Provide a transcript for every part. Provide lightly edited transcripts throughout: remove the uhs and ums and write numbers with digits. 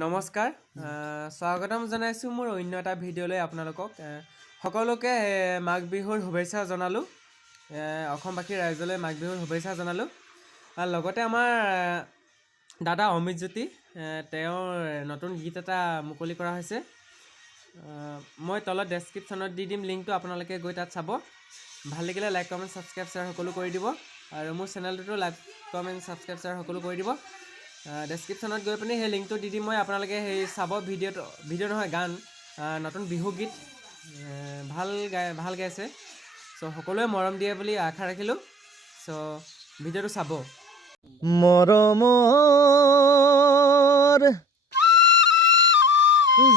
নমস্কাৰ স্বাগতম জনাইছোঁ মোৰ অন্য এটা ভিডিঅ'লৈ আপোনালোকক সকলোকে মাঘ বিহুৰ শুভেচ্ছা জনালোঁ অসমবাসী ৰাইজলৈ মাঘ বিহুৰ শুভেচ্ছা জনালোঁ লগতে আমাৰ দাদা অমিত জ্যোতি তেওঁৰ নতুন গীত এটা মুকলি কৰা হৈছে মই তলত ডেছক্ৰিপশ্যনত দি দিম লিংকটো আপোনালোকে গৈ তাত চাব ভাল লাগিলে লাইক কমেণ্ট ছাবস্ক্ৰাইব শ্বেয়াৰ সকলো কৰি দিব আৰু মোৰ চেনেলটোতো লাইক কমেণ্ট ছাবস্ক্ৰাইব শ্বেয়াৰ সকলো কৰি দিব ডেছক্ৰিপশ্যনত গৈ পিনি সেই লিংকটো দি দিম মই আপোনালোকে সেই চাব ভিডিঅ' নহয় গান নতুন বিহু গীত ভাল গাইছে চ' সকলোৱে মৰম দিয়ে বুলি আশা ৰাখিলোঁ চ' ভিডিঅ'টো চাব মৰমৰ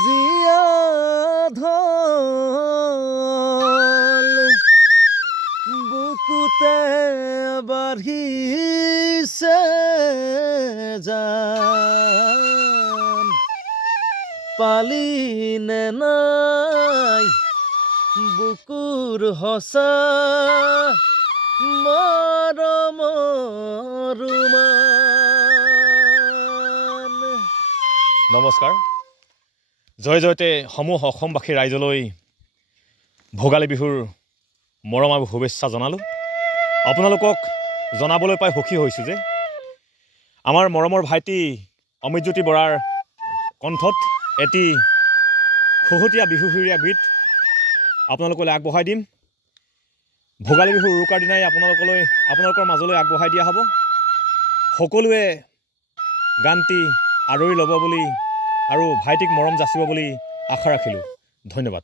জিয়া ঢল বুকুতে বাঢ়িছে জান পালিনে নাই বুকুৰ হসা মৰমৰ মান। নমস্কাৰ জয় জয়তে সমূহ অসমবাসী ৰাইজলৈ ভোগালী বিহুৰ মৰম আৰু শুভেচ্ছা জনালোঁ আপোনালোকক জনাবলৈ পাই সুখী হৈছোঁ যে আমাৰ মৰমৰ ভাইটি অমিত জ্যোতি বৰাৰ কণ্ঠত এটি খুহুতীয়া বিহুসুৰীয়া গীত আপোনালোকলৈ আগবঢ়াই দিম ভোগালী বিহুৰ উৰুকাৰ দিনাই আপোনালোকৰ মাজলৈ আগবঢ়াই দিয়া হ'ব সকলোৱে গানটি আদৰি ল'ব বুলি আৰু ভাইটিক মৰম যাচিব বুলি আশা ৰাখিলোঁ ধন্যবাদ।